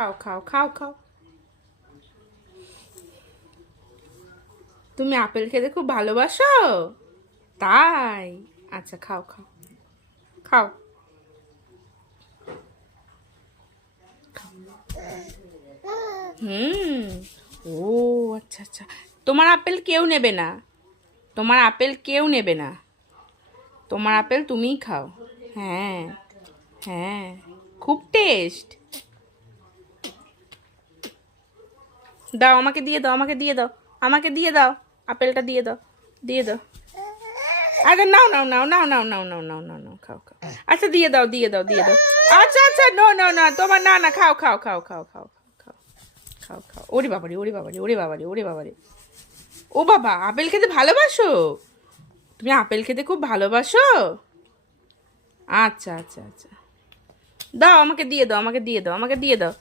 খাও খাও খাও খাও। তুমি আপেল খেতে খুব ভালোবাসো? তাই? আচ্ছা, খাও খাও খাও। হুম। ও আচ্ছা আচ্ছা, তোমার আপেল কেউ নেবে না, তোমার আপেল কেউ নেবে না, তোমার আপেল তুমিই খাও। হ্যাঁ হ্যাঁ, খুব টেস্ট। দাও, আমাকে দিয়ে দাও, আমাকে দিয়ে দাও, আমাকে দিয়ে দাও, আপেলটা দিয়ে দাও, দিয়ে দাও। আচ্ছা, নাও নাও নাও নাও নাও নাও নাও নাও নাও নাও, খাও খাও। আচ্ছা, দিয়ে দাও দিয়ে দাও দিয়ে দাও। আচ্ছা আচ্ছা, নো নো না, তোমার না না, খাও খাও খাও খাও খাও খাও খাও খাও। ওরে বাবারে, ওরে বাবারে, ওরে বাবারে, ওরে বাবারে। ও বাবা, আপেল খেতে ভালোবাসো? তুমি আপেল খেতে খুব ভালোবাসো? আচ্ছা আচ্ছা আচ্ছা, দাও, আমাকে দিয়ে দাও, আমাকে দিয়ে দাও, আমাকে দিয়ে দাও।